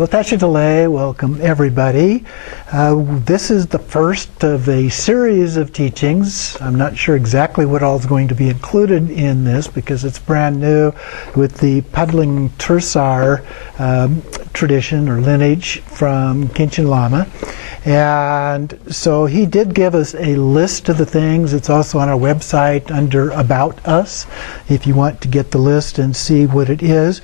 Well, Tashitale, welcome everybody. This is the first of a series of teachings. I'm not sure exactly what all is going to be included in this because it's brand new with the Padling Tersar tradition or lineage from Khenchen Lama. And so he did give us a list of the things. It's also on our website under About Us if you want to get the list and see what it is.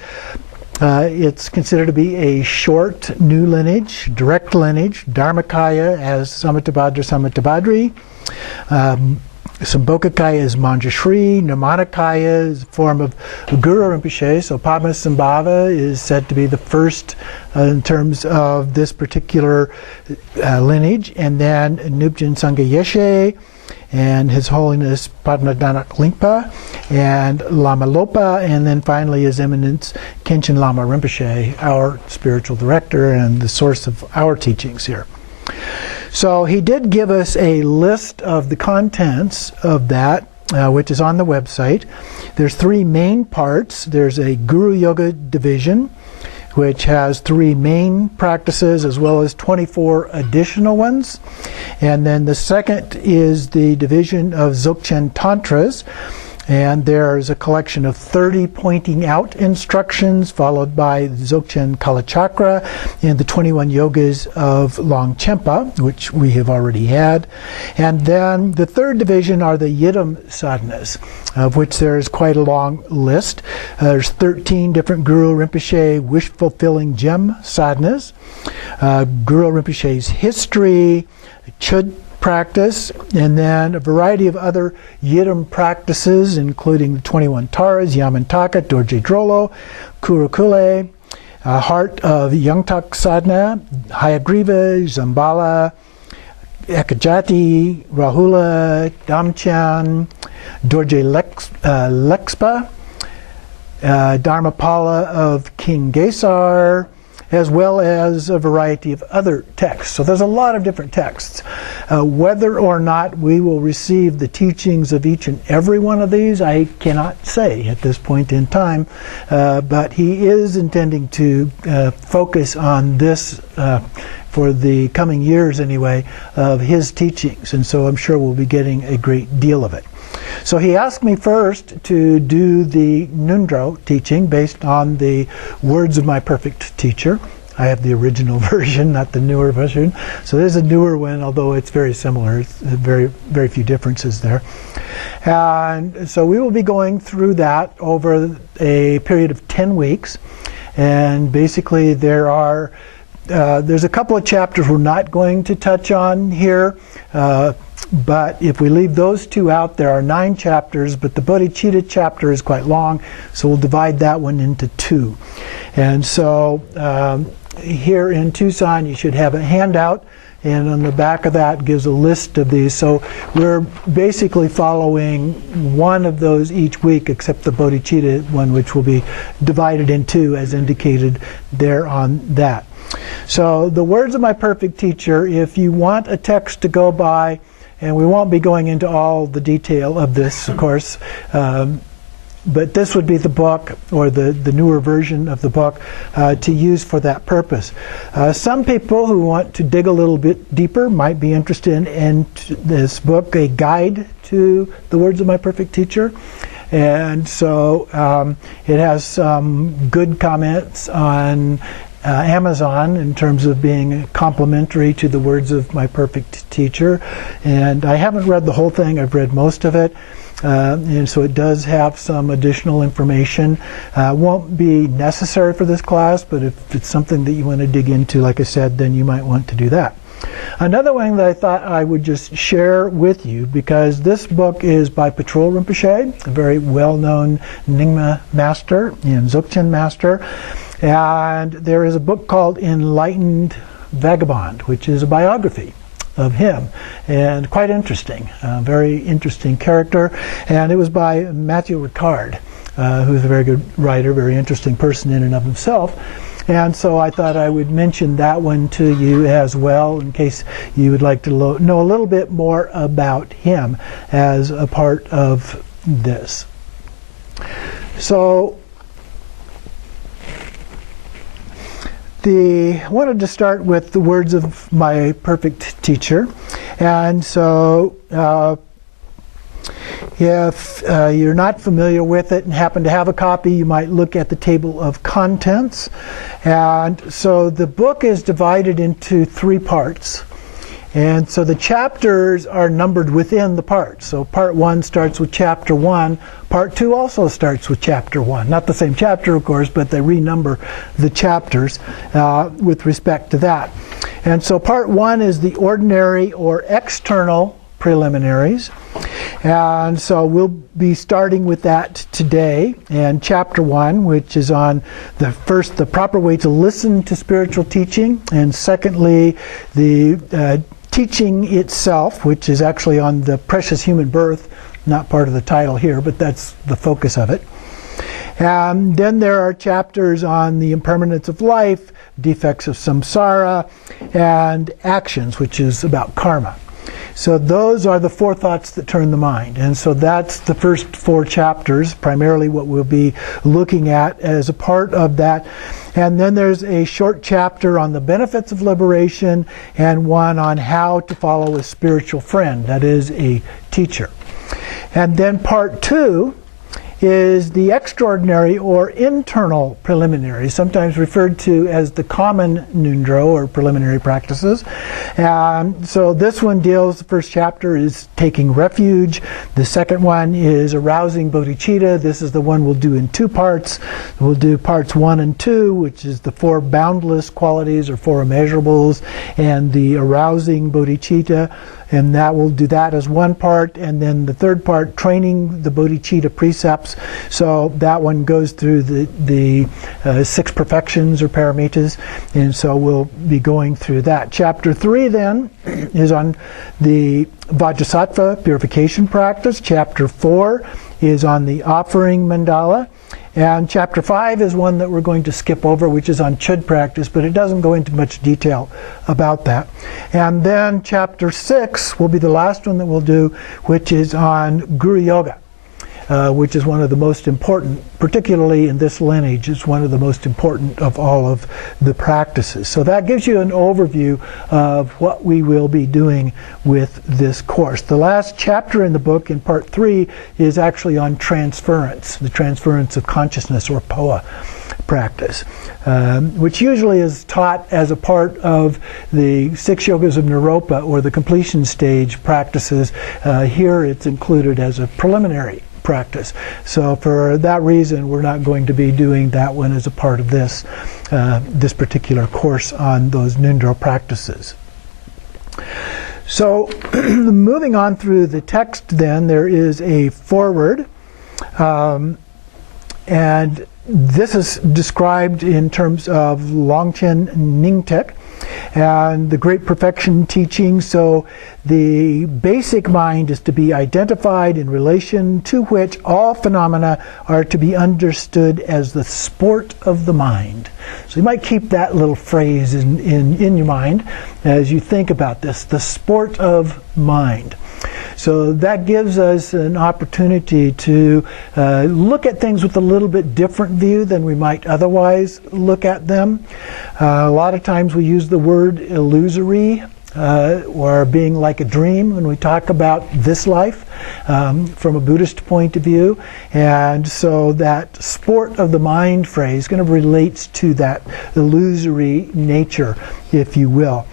It's considered to be a short new lineage, direct lineage. Dharmakaya as Samattabhadra Samattabhadri. Sambhogakaya is Manjushri. Nirmanakaya is a form of Guru Rinpoche. So Padmasambhava is said to be the first in terms of this particular lineage. And then Nubjan Sangha Yeshe and His Holiness Padmadanak Lingpa and Lama Lopa, and then finally His Eminence Khenchen Lama Rinpoche, our spiritual director and the source of our teachings here. So he did give us a list of the contents of that, which is on the website. There's three main parts. There's a Guru Yoga division, which has three main practices as well as 24 additional ones. And then the second is the division of Dzogchen Tantras. And there's a collection of 30 pointing out instructions, followed by Dzogchen Kalachakra and the 21 yogas of Longchenpa, which we have already had. And then the third division are the Yidam sadhanas, of which there is quite a long list. There's 13 different Guru Rinpoche wish-fulfilling gem sadhanas, Guru Rinpoche's history, Chud practice, and then a variety of other Yidam practices, including the 21 Taras, Yamantaka, Dorje Drolo, Kurukule, Heart of Yangtak Sadhana, Hayagriva, Zambala, Ekajati, Rahula, Damchan, Dorje Lexpa, Dharmapala of King Gesar, as well as a variety of other texts. So there's a lot of different texts. Whether or not we will receive the teachings of each and every one of these, I cannot say at this point in time, but he is intending to focus on this for the coming years anyway, of his teachings, and so I'm sure we'll be getting a great deal of it. So he asked me first to do the Ngondro teaching based on the words of my perfect teacher. I have the original version, not the newer version. So there's a newer one, although it's very similar. It's very, very few differences there. And so we will be going through that over a period of 10 weeks. And basically there's a couple of chapters we're not going to touch on here. But if we leave those two out, there are 9 chapters, but the Bodhicitta chapter is quite long, so we'll divide that one into 2. And so here in Tucson, you should have a handout, and on the back of that gives a list of these. So we're basically following one of those each week, except the Bodhicitta one, which will be divided in 2 as indicated there on that. So the words of my perfect teacher, if you want a text to go by, and we won't be going into all the detail of this, of course, but this would be the book, or the newer version of the book, to use for that purpose. Some people who want to dig a little bit deeper might be interested in this book, A Guide to the Words of My Perfect Teacher. And so it has some good comments on Amazon in terms of being complementary to the words of my perfect teacher. And I haven't read the whole thing, I've read most of it. And so it does have some additional information. Won't be necessary for this class, but if it's something that you want to dig into, like I said, then you might want to do that. Another one that I thought I would just share with you, because this book is by Patrol Rinpoche, a very well-known Nyingma master and Dzogchen master. And there is a book called Enlightened Vagabond, which is a biography of him, and quite interesting, very interesting character. And it was by Matthew Ricard, who's a very good writer, very interesting person in and of himself. And so I thought I would mention that one to you as well, in case you would like to know a little bit more about him as a part of this. So I wanted to start with the words of my perfect teacher. And so if you're not familiar with it and happen to have a copy, you might look at the table of contents. And so the book is divided into 3 parts. And so the chapters are numbered within the parts. So part 1 starts with chapter 1. Part 2 also starts with chapter 1. Not the same chapter, of course, but they renumber the chapters with respect to that. And so part 1 is the ordinary or external preliminaries. And so we'll be starting with that today. And chapter 1, which is on the proper way to listen to spiritual teaching. And secondly, the teaching itself, which is actually on the precious human birth, not part of the title here, but that's the focus of it. And then there are chapters on the impermanence of life, defects of samsara, and actions, which is about karma. So those are the 4 thoughts that turn the mind. And so that's the first 4 chapters, primarily what we'll be looking at as a part of that. And then there's a short chapter on the benefits of liberation and one on how to follow a spiritual friend, that is a teacher. And then part 2 is the extraordinary or internal preliminaries, sometimes referred to as the common Ngondro or preliminary practices. So this one deals, the first chapter is taking refuge. The second one is arousing bodhicitta. This is the one we'll do in 2 parts. We'll do parts 1 and 2, which is the 4 boundless qualities or 4 immeasurables, and the arousing bodhicitta. And that will do that as one part, and then the third part, training the bodhicitta precepts. So that one goes through the 6 perfections or paramitas, and so we'll be going through that. Chapter 3 then is on the Vajrasattva purification practice. Chapter 4 is on the offering mandala. And chapter 5 is one that we're going to skip over, which is on chud practice, but it doesn't go into much detail about that. And then chapter 6 will be the last one that we'll do, which is on Guru Yoga, which is one of the most important, particularly in this lineage, it's one of the most important of all of the practices. So that gives you an overview of what we will be doing with this course. The last chapter in the book, in part 3, is actually on transference, the transference of consciousness, or POA practice, which usually is taught as a part of the 6 yogas of Naropa, or the completion stage practices. Here it's included as a preliminary practice. So for that reason, we're not going to be doing that one as a part of this this particular course on those Ngondro practices. So moving on through the text then, there is a foreword, and this is described in terms of Longchen Nyingtek and the Great Perfection teaching. So the basic mind is to be identified in relation to which all phenomena are to be understood as the sport of the mind. So you might keep that little phrase in your mind as you think about this, the sport of mind. So that gives us an opportunity to look at things with a little bit different view than we might otherwise look at them. A lot of times we use the word illusory or being like a dream when we talk about this life from a Buddhist point of view. And so that sport of the mind phrase kind of relates to that illusory nature, if you will.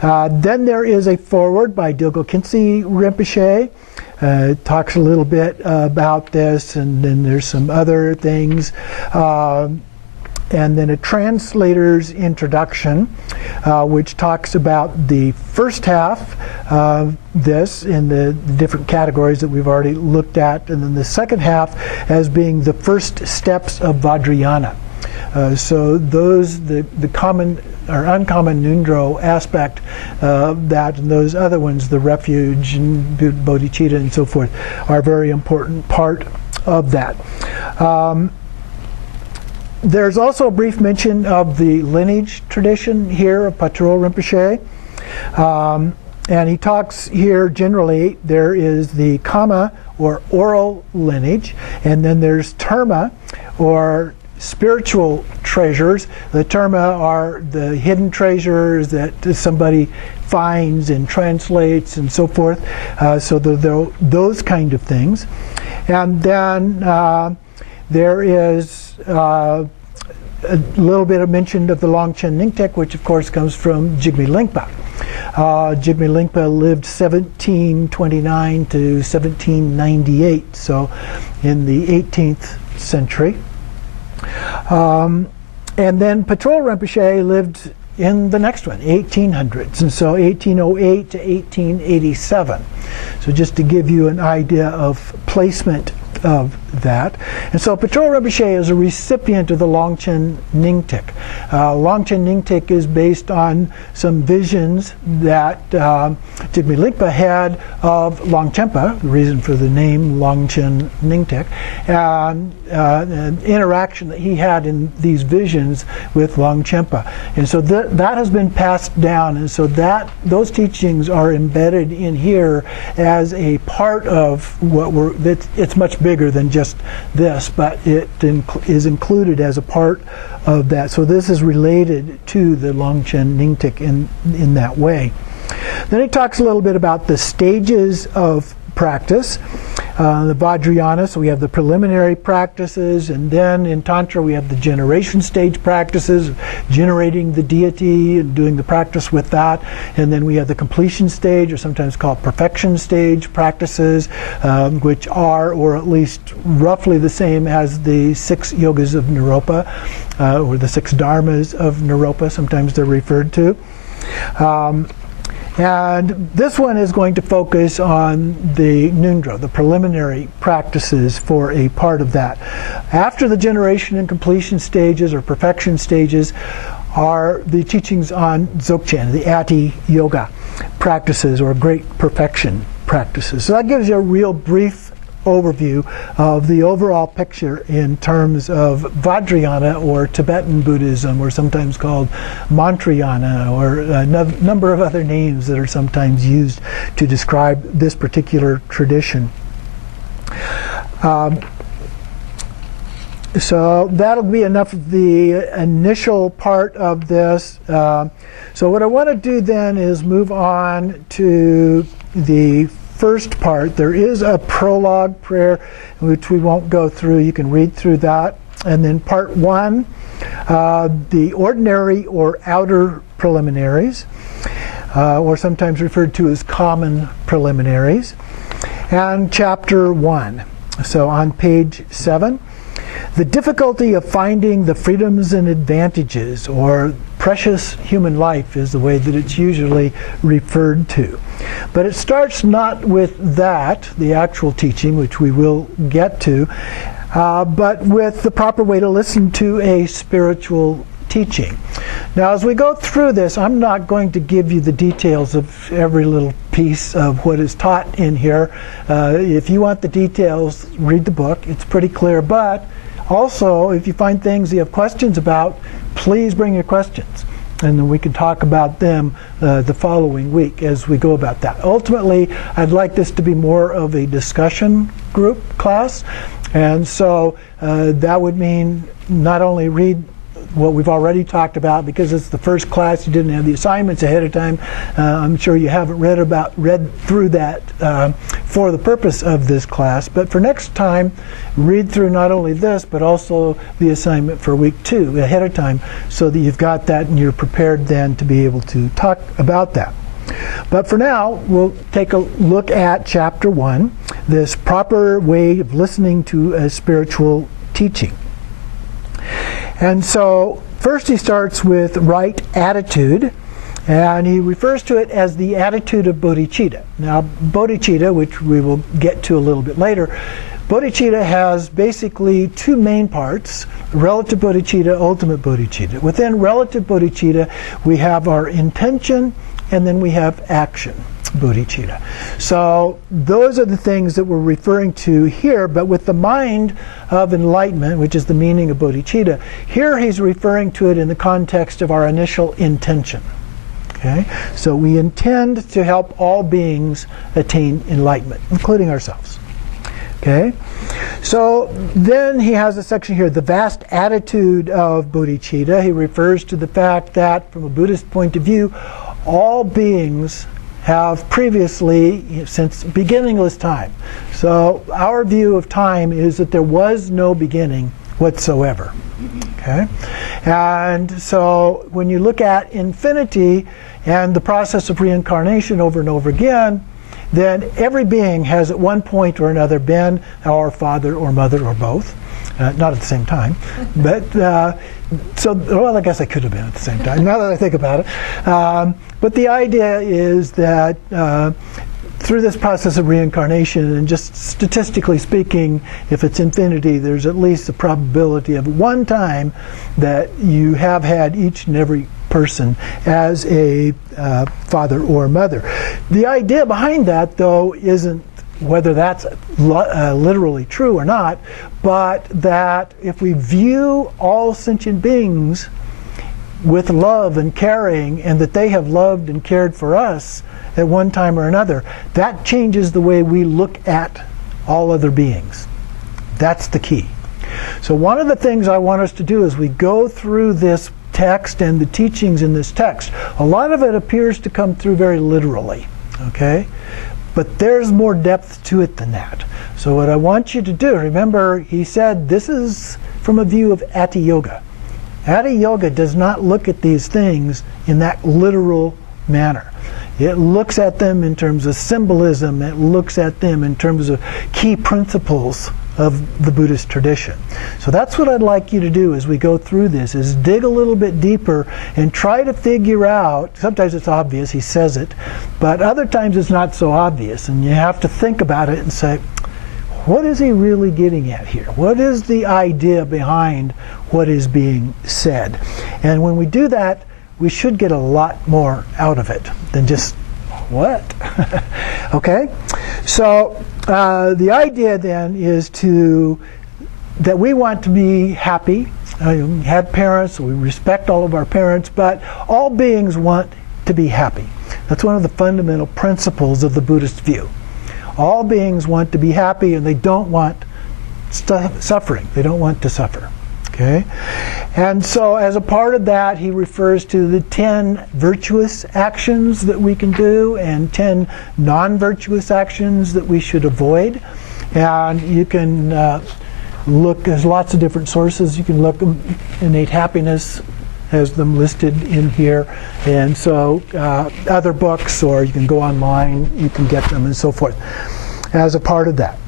Then there is a foreword by Dilgo Khyentse Rinpoche. It talks a little bit about this, and then there's some other things. And then a translator's introduction, which talks about the first half of this in the different categories that we've already looked at, and then the second half as being the first steps of Vajrayana. So those, the common or uncommon Ngondro aspect of that, and those other ones, the refuge and bodhicitta and so forth, are a very important part of that. There's also a brief mention of the lineage tradition here of Patrul Rinpoche. And he talks here generally, there is the Kama or oral lineage, and then there's Terma or spiritual treasures. The terma are the hidden treasures that somebody finds and translates and so forth. So those kind of things. And then there is a little bit of mention of the Longchen Nyingtik, which of course comes from Jigme Lingpa. Jigme Lingpa lived 1729 to 1798, so in the 18th century. And then Patrol Rinpoche lived in the next one, 1800s, and so 1808 to 1887. So just to give you an idea of placement of that. And so Patrol Rinpoche is a recipient of the Longchen Nyingtik. Longchen Nyingtik is based on some visions that Jigme Lingpa had of Longchenpa, the reason for the name Longchen Nyingtik, and an interaction that he had in these visions with Longchenpa. And so that has been passed down, and so those teachings are embedded in here as a part of what it's much bigger than just this, but it is included as a part of that. So this is related to the Longchen Nyingtik in that way. Then he talks a little bit about the stages of practice. The Vajrayana, so we have the preliminary practices, and then in Tantra we have the generation stage practices, generating the deity and doing the practice with that, and then we have the completion stage, or sometimes called perfection stage practices, which are, or at least roughly the same as the 6 yogas of Naropa, or the 6 dharmas of Naropa, sometimes they're referred to. And this one is going to focus on the Ngondro, the preliminary practices for a part of that. After the generation and completion stages or perfection stages are the teachings on Dzogchen, the Ati Yoga practices or great perfection practices. So that gives you a real brief overview of the overall picture in terms of Vajrayana or Tibetan Buddhism, or sometimes called Mantrayana, or a number of other names that are sometimes used to describe this particular tradition. So that'll be enough of the initial part of this. So what I want to do then is move on to the first part. There is a prologue prayer, which we won't go through. You can read through that. And then part 1, the ordinary or outer preliminaries, or sometimes referred to as common preliminaries, and chapter 1. So on page 7, the difficulty of finding the freedoms and advantages, or precious human life is the way that it's usually referred to. But it starts not with that, the actual teaching, which we will get to, but with the proper way to listen to a spiritual teaching. Now, as we go through this, I'm not going to give you the details of every little piece of what is taught in here. If you want the details, read the book. It's pretty clear. But also, if you find things you have questions about, please bring your questions, and then we can talk about them the following week as we go about that. Ultimately, I'd like this to be more of a discussion group class, and so that would mean not only read what we've already talked about, because it's the first class, you didn't have the assignments ahead of time. I'm sure you haven't read through that for the purpose of this class. But for next time, read through not only this, but also the assignment for week 2 ahead of time, so that you've got that and you're prepared then to be able to talk about that. But for now, we'll take a look at chapter 1, this proper way of listening to a spiritual teaching. And so first he starts with right attitude, and he refers to it as the attitude of bodhicitta. Now, bodhicitta, which we will get to a little bit later, bodhicitta has basically 2 main parts: relative bodhicitta, ultimate bodhicitta. Within relative bodhicitta, we have our intention, and then we have action bodhicitta. So those are the things that we're referring to here, but with the mind of enlightenment, which is the meaning of bodhicitta, here he's referring to it in the context of our initial intention. Okay? So we intend to help all beings attain enlightenment, including ourselves. Okay? So then he has a section here, the vast attitude of bodhicitta. He refers to the fact that from a Buddhist point of view, all beings have previously, since beginningless time. So our view of time is that there was no beginning whatsoever. Okay? And so when you look at infinity and the process of reincarnation over and over again, then every being has at one point or another been our father or mother or both. Not at the same time. But well, I guess I could have been at the same time, now that I think about it. But the idea is that through this process of reincarnation, and just statistically speaking, if it's infinity, there's at least a probability of one time that you have had each and every person as a father or mother. The idea behind that, though, isn't whether that's literally true or not, but that if we view all sentient beings with love and caring, and that they have loved and cared for us at one time or another, that changes the way we look at all other beings. That's the key. So one of the things I want us to do as we go through this text and the teachings in this text, a lot of it appears to come through very literally, okay? But there's more depth to it than that. So what I want you to do, remember he said this is from a view of Ati Yoga. Ati Yoga does not look at these things in that literal manner. It looks at them in terms of symbolism. It looks at them in terms of key principles of the Buddhist tradition. So that's what I'd like you to do as we go through this, is dig a little bit deeper and try to figure out, sometimes it's obvious, he says it, but other times it's not so obvious, and you have to think about it and say, what is he really getting at here? What is the idea behind what is being said? And when we do that, we should get a lot more out of it than just, what? Okay? So the idea then is that we want to be happy. We have parents, we respect all of our parents, but all beings want to be happy. That's one of the fundamental principles of the Buddhist view. All beings want to be happy, and they don't want suffering. They don't want to suffer. Okay? And so as a part of that, he refers to the 10 virtuous actions that we can do and 10 non-virtuous actions that we should avoid. And you can look, there's lots of different sources. You can look, Innate Happiness has them listed in here. And so other books, or you can go online, you can get them and so forth as a part of that.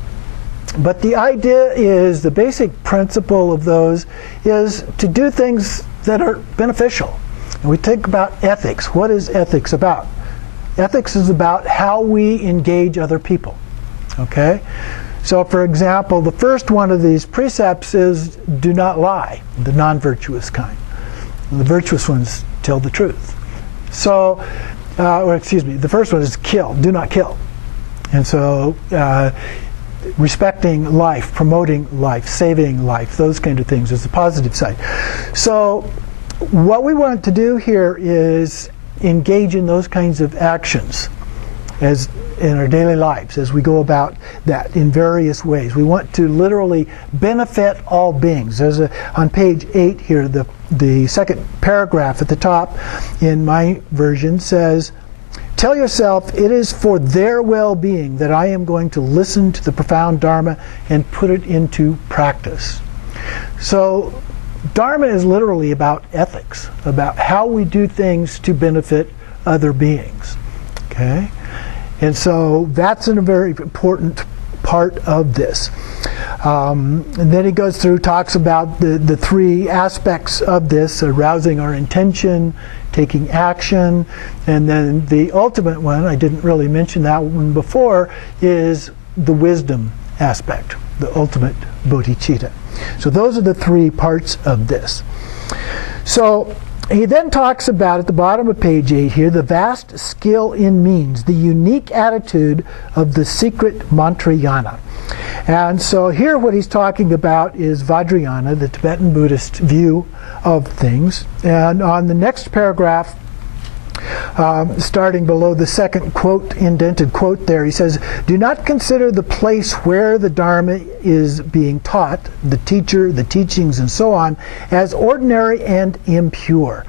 But the idea is, the basic principle of those is to do things that are beneficial. And we think about ethics. What is ethics about? Ethics is about how we engage other people. Okay? So for example, the first one of these precepts is do not lie, the non-virtuous kind. And the virtuous ones tell the truth. So, the first one is kill, do not kill. And so, respecting life, promoting life, saving life, those kind of things is the positive side. So what we want to do here is engage in those kinds of actions as in our daily lives as we go about that in various ways. We want to literally benefit all beings. There's on page 8 here, the second paragraph at the top in my version says, tell yourself it is for their well-being that I am going to listen to the profound Dharma and put it into practice. So Dharma is literally about ethics, about how we do things to benefit other beings. Okay? And so that's a very important part of this. And then he goes through, talks about the three aspects of this, arousing our intention, taking action, and then the ultimate one, I didn't really mention that one before, is the wisdom aspect, the ultimate bodhicitta. So those are the three parts of this. So he then talks about, at the bottom of page 8 here, the vast skill in means, the unique attitude of the secret mantrayana. And so here what he's talking about is Vajrayana, the Tibetan Buddhist view of things. And on the next paragraph, Starting below the second quote, indented quote there, he says, "Do not consider the place where the Dharma is being taught, the teacher, the teachings, and so on, as ordinary and impure."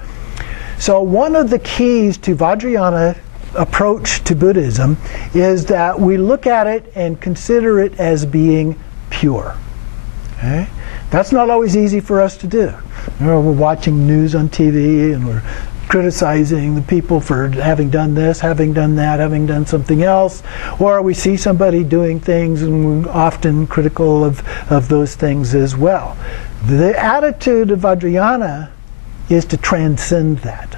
So one of the keys to Vajrayana approach to Buddhism is that we look at it and consider it as being pure. Okay? That's not always easy for us to do. You know, we're watching news on TV and we're criticizing the people for having done this, having done that, having done something else, or we see somebody doing things and we're often critical of those things as well. The attitude of Vajrayana is to transcend that,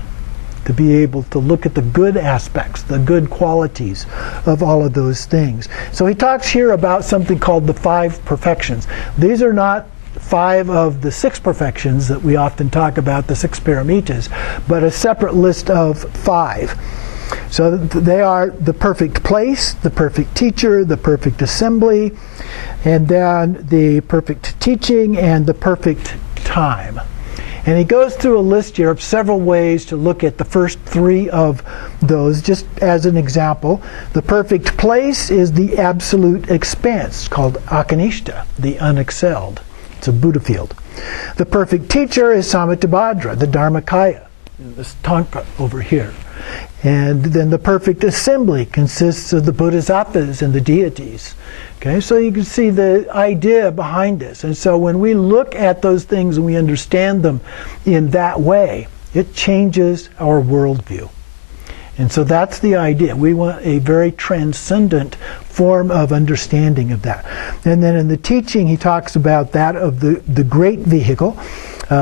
to be able to look at the good aspects, the good qualities of all of those things. So he talks here about something called the 5 perfections. These are not 5 of the 6 perfections that we often talk about, the 6 paramitas, but a separate list of 5. So they are the perfect place, the perfect teacher, the perfect assembly, and then the perfect teaching and the perfect time. And he goes through a list here of several ways to look at the first 3 of those, just as an example. The perfect place is the absolute expanse, called Akanishta, the unexcelled. It's a Buddha field. The perfect teacher is Samittabhadra, the Dharmakaya, this Tanka over here. And then the perfect assembly consists of the Bodhisattvas and the deities. Okay, so you can see the idea behind this. And so when we look at those things and we understand them in that way, it changes our worldview. And so that's the idea. We want a very transcendent form of understanding of that. And then in the teaching, he talks about that of the great vehicle,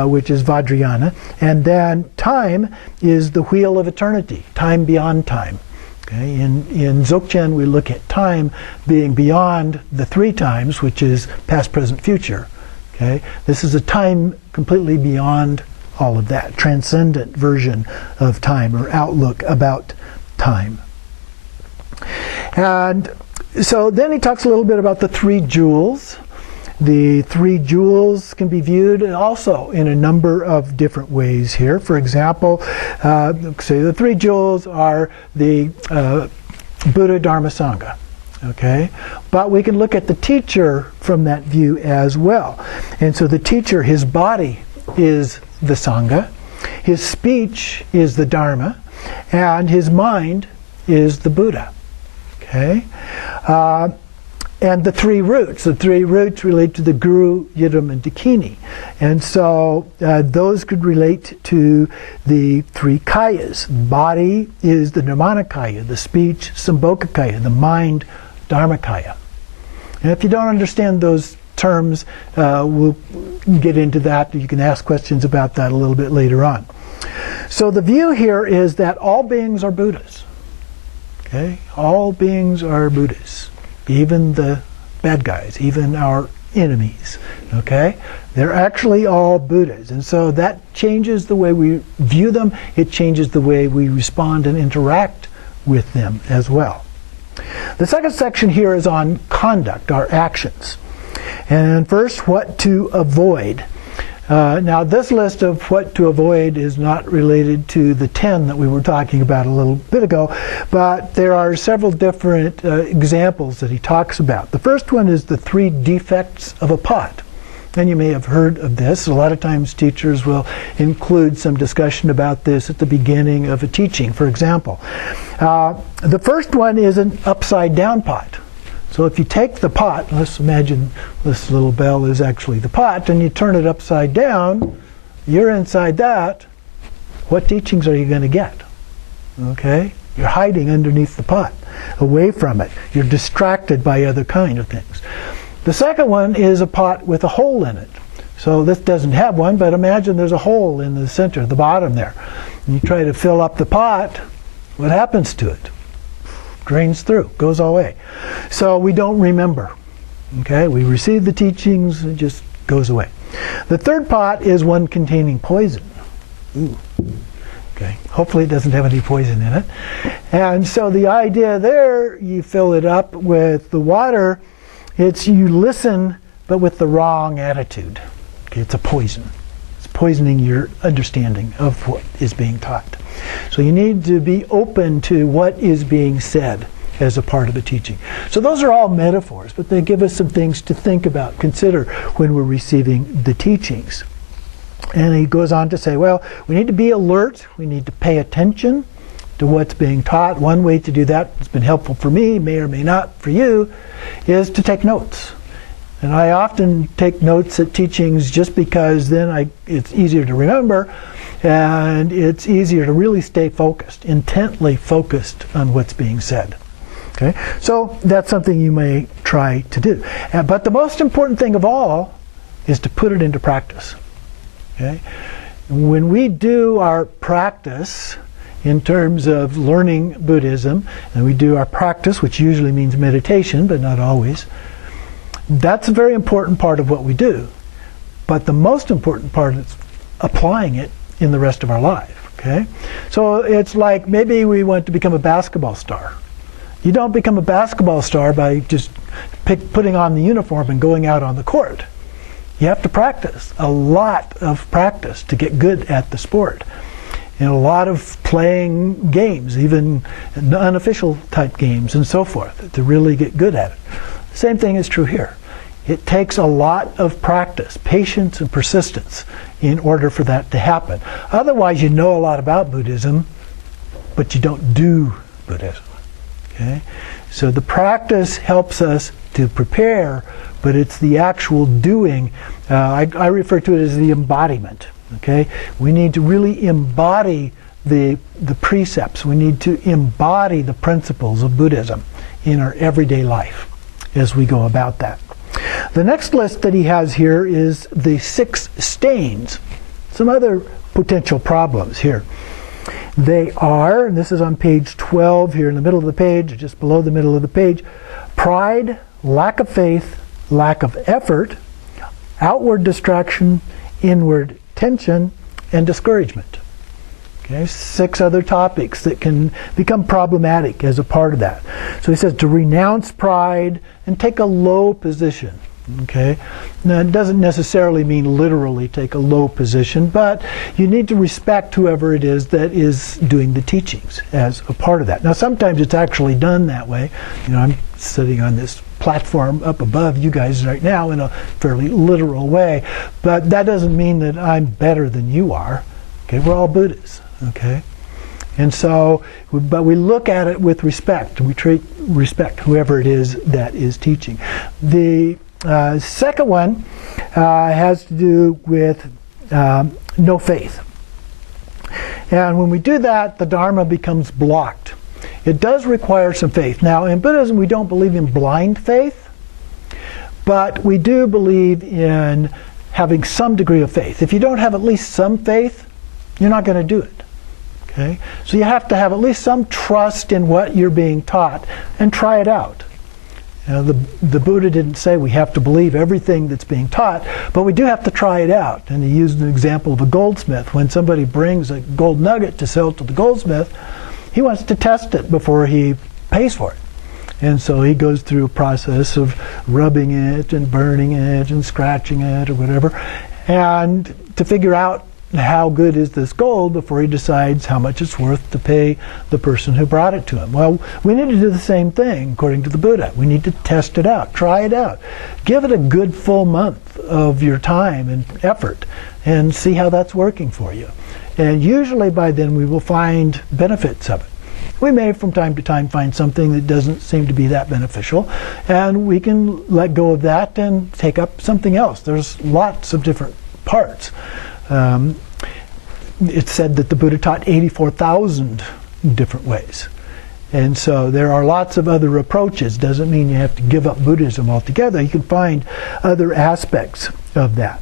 which is Vajrayana. And then time is the wheel of eternity, time beyond time. Okay? In Dzogchen, we look at time being beyond the 3 times, which is past, present, future. Okay? This is a time completely beyond all of that, transcendent version of time or outlook about time. And so then he talks a little bit about the 3 jewels. The 3 jewels can be viewed also in a number of different ways here. For example, say the 3 jewels are the Buddha, Dharma, Sangha. Okay? But we can look at the teacher from that view as well. And so the teacher, his body is the Sangha, his speech is the Dharma, and his mind is the Buddha. Okay? And the 3 roots. The 3 roots relate to the Guru, Yidam, and Dakini. And so those could relate to the 3 kayas. Body is the Nirmanakaya, the speech, Sambhogakaya, the mind, Dharmakaya. And if you don't understand those terms, we'll get into that. You can ask questions about that a little bit later on. So the view here is that all beings are Buddhas. Okay? All beings are Buddhas. Even the bad guys, even our enemies. Okay? They're actually all Buddhas. And so that changes the way we view them. It changes the way we respond and interact with them as well. The second section here is on conduct, our actions. And first, what to avoid. Now, this list of what to avoid is not related to the 10 that we were talking about a little bit ago, but there are several different examples that he talks about. The first one is the 3 defects of a pot. And you may have heard of this. A lot of times teachers will include some discussion about this at the beginning of a teaching, for example. The first one is an upside down pot. So if you take the pot, let's imagine this little bell is actually the pot, and you turn it upside down, you're inside that, what teachings are you going to get? Okay? You're hiding underneath the pot, away from it. You're distracted by other kind of things. The second one is a pot with a hole in it. So this doesn't have one, but imagine there's a hole in the center, the bottom there. And you try to fill up the pot, what happens to it? Drains through, goes away. So we don't remember. Okay, we receive the teachings, it just goes away. The third pot is one containing poison. Ooh. Okay, hopefully it doesn't have any poison in it. And so the idea there, you fill it up with the water, it's you listen, but with the wrong attitude. Okay, it's a poison. It's poisoning your understanding of what is being taught. So you need to be open to what is being said as a part of the teaching. So those are all metaphors, but they give us some things to think about, consider when we're receiving the teachings. And he goes on to say, well, we need to be alert, we need to pay attention to what's being taught. One way to do that has been helpful for me, may or may not for you, is to take notes. And I often take notes at teachings just because then it's easier to remember, and it's easier to really stay focused, intently focused on what's being said. Okay, so that's something you may try to do. But the most important thing of all is to put it into practice. Okay, when we do our practice in terms of learning Buddhism, and we do our practice, which usually means meditation, but not always, that's a very important part of what we do. But the most important part is applying it in the rest of our life. Okay, so it's like maybe we want to become a basketball star. You don't become a basketball star by just putting on the uniform and going out on the court. You have to practice, a lot of practice to get good at the sport. And a lot of playing games, even unofficial type games and so forth, to really get good at it. The same thing is true here. It takes a lot of practice, patience and persistence in order for that to happen. Otherwise, you know a lot about Buddhism, but you don't do Buddhism. Okay? So the practice helps us to prepare, but it's the actual doing. I refer to it as the embodiment. Okay? We need to really embody the precepts. We need to embody the principles of Buddhism in our everyday life as we go about that. The next list that he has here is the 6 stains. Some other potential problems here. They are, and this is on page 12 here in the middle of the page, just below the middle of the page, pride, lack of faith, lack of effort, outward distraction, inward tension, and discouragement. Okay, 6 other topics that can become problematic as a part of that. So he says to renounce pride and take a low position. Okay, now it doesn't necessarily mean literally take a low position, but you need to respect whoever it is that is doing the teachings as a part of that. Now sometimes it's actually done that way. You know, I'm sitting on this platform up above you guys right now in a fairly literal way, but that doesn't mean that I'm better than you are. Okay, we're all Buddhas. Okay, and so, but we look at it with respect. We respect whoever it is that is teaching. The second one has to do with no faith. And when we do that, the Dharma becomes blocked. It does require some faith. Now, in Buddhism, we don't believe in blind faith, but we do believe in having some degree of faith. If you don't have at least some faith, you're not going to do it. Okay? So you have to have at least some trust in what you're being taught and try it out. You know, the Buddha didn't say we have to believe everything that's being taught, but we do have to try it out. And he used an example of a goldsmith. When somebody brings a gold nugget to sell to the goldsmith, he wants to test it before he pays for it. And so he goes through a process of rubbing it and burning it and scratching it or whatever, and to figure out how good is this gold before he decides how much it's worth to pay the person who brought it to him. Well, we need to do the same thing according to the Buddha. We need to test it out, try it out. Give it a good full month of your time and effort and see how that's working for you. And usually by then we will find benefits of it. We may from time to time find something that doesn't seem to be that beneficial, and we can let go of that and take up something else. There's lots of different parts. It's said that the Buddha taught 84,000 different ways. And so there are lots of other approaches. Doesn't mean you have to give up Buddhism altogether. You can find other aspects of that.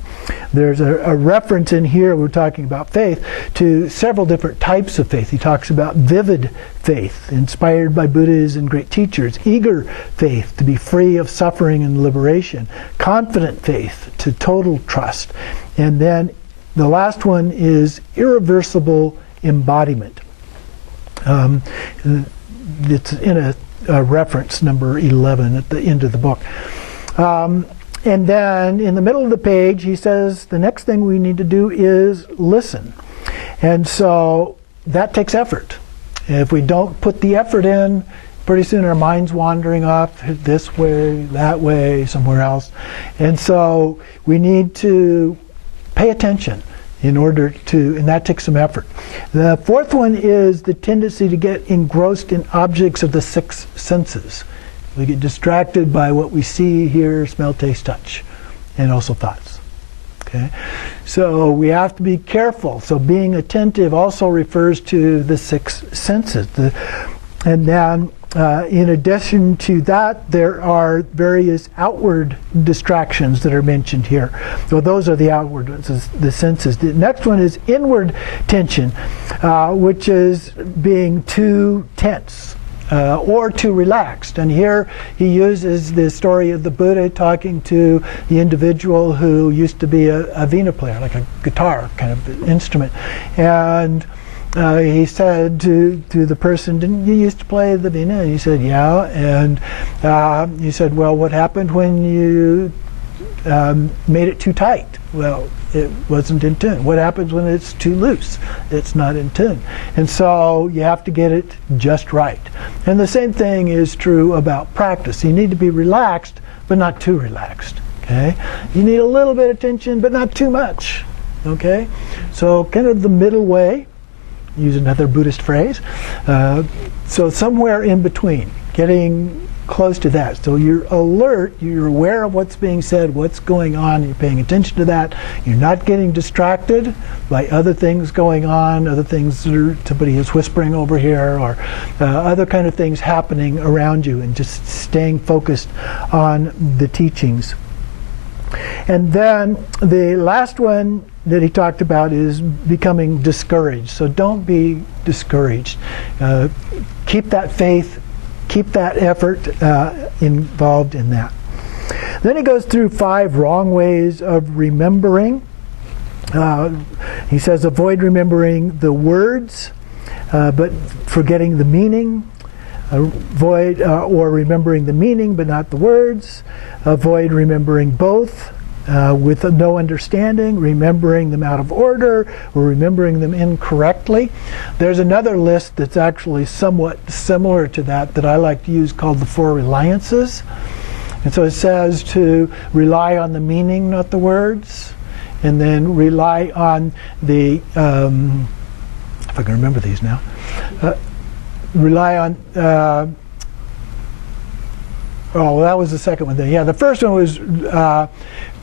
There's a reference in here, we're talking about faith, to several different types of faith. He talks about vivid faith, inspired by Buddhas and great teachers. Eager faith, to be free of suffering and liberation. Confident faith, to total trust. And then the last one is irreversible embodiment. It's in a reference, number 11, at the end of the book. And then in the middle of the page, he says the next thing we need to do is listen. And so that takes effort. If we don't put the effort in, pretty soon our mind's wandering off this way, that way, somewhere else. And so we need to pay attention in order to, and that takes some effort. The fourth one is the tendency to get engrossed in objects of the six senses. We get distracted by what we see, hear, smell, taste, touch, and also thoughts. Okay? So we have to be careful. So being attentive also refers to the six senses. And then in addition to that, there are various outward distractions that are mentioned here. So those are the outward ones, the senses. The next one is inward tension, which is being too tense. Or too relaxed. And here he uses the story of the Buddha talking to the individual who used to be a veena player, like a guitar kind of instrument. And he said to the person, "Didn't you used to play the veena?" And he said, "Yeah." And he said, "Well, what happened when you made it too tight?" "Well, it wasn't in tune." "What happens when it's too loose?" "It's not in tune." And so you have to get it just right. And the same thing is true about practice. You need to be relaxed, but not too relaxed. Okay? You need a little bit of tension, but not too much. Okay? So kind of the middle way, use another Buddhist phrase. So somewhere in between, getting close to that. So you're alert, you're aware of what's being said, what's going on, you're paying attention to that. You're not getting distracted by other things going on, other things that are, somebody is whispering over here, or other kind of things happening around you, and just staying focused on the teachings. And then the last one that he talked about is becoming discouraged. So don't be discouraged. Keep that faith, keep that effort involved in that. Then he goes through 5 wrong ways of remembering. He says avoid remembering the words, but forgetting the meaning. Avoid or remembering the meaning but not the words. Avoid remembering both with no understanding, remembering them out of order, or remembering them incorrectly. There's another list that's actually somewhat similar to that I like to use, called the 4 reliances. And so it says to rely on the meaning, not the words, and then rely on the, if I can remember these now, rely on, oh, that was the second one there. Yeah, the first one was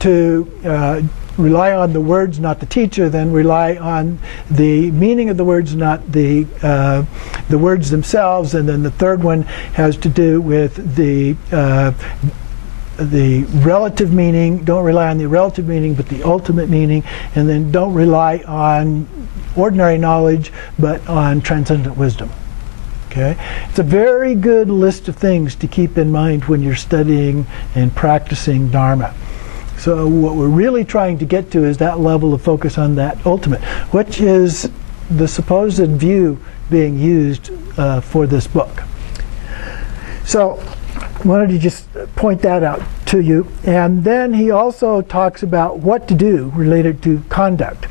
to rely on the words, not the teacher, then rely on the meaning of the words, not the words themselves, and then the third one has to do with the relative meaning. Don't rely on the relative meaning, but the ultimate meaning, and then don't rely on ordinary knowledge, but on transcendent wisdom. Okay? It's a very good list of things to keep in mind when you're studying and practicing Dharma. So what we're really trying to get to is that level of focus on that ultimate, which is the supposed view being used for this book. So I wanted to just point that out to you. And then he also talks about what to do related to conduct.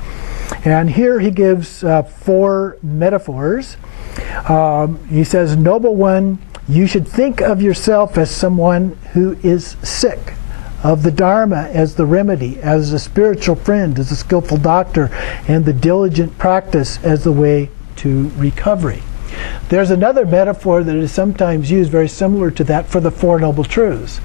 And here he gives 4 metaphors. He says, "Noble one, you should think of yourself as someone who is sick, of the Dharma as the remedy, as a spiritual friend, as a skillful doctor, and the diligent practice as the way to recovery." There's another metaphor that is sometimes used very similar to that for the 4 Noble Truths.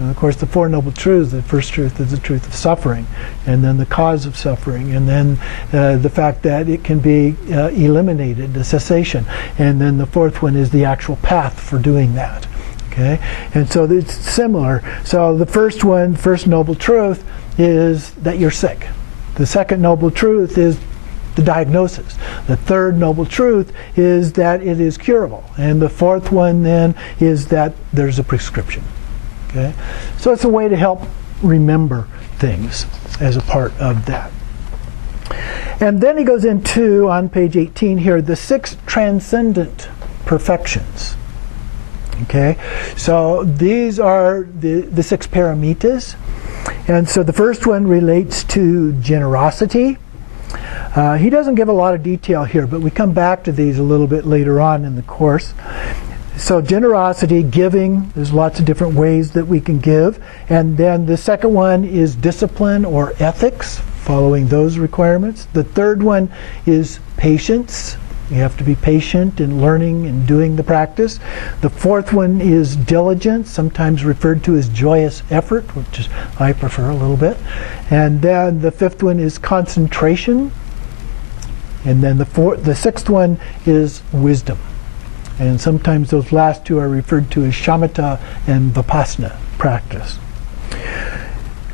And of course, the 4 Noble Truths, the first truth is the truth of suffering, and then the cause of suffering, and then the fact that it can be eliminated, the cessation, and then the 4th one is the actual path for doing that. Okay? And so it's similar. So the first one, first Noble Truth, is that you're sick. The second Noble Truth is the diagnosis. The third Noble Truth is that it is curable. And the 4th one then is that there's a prescription. Okay? So it's a way to help remember things as a part of that. And then he goes into, on page 18 here, the 6 transcendent perfections. Okay? So these are the 6 paramitas. And so the first one relates to generosity. He doesn't give a lot of detail here, but we come back to these a little bit later on in the course. So generosity, giving, there's lots of different ways that we can give. And then the second one is discipline or ethics, following those requirements. The third one is patience. You have to be patient in learning and doing the practice. The fourth one is diligence, sometimes referred to as joyous effort, which is, I prefer a little bit. And then the fifth one is concentration. And then the sixth one is wisdom. And sometimes those last two are referred to as shamatha and vipassana practice.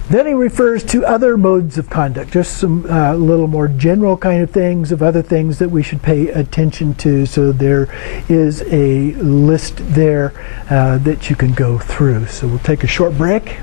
Then he refers to other modes of conduct, just some little more general kind of things of other things that we should pay attention to. So there is a list there that you can go through. So we'll take a short break.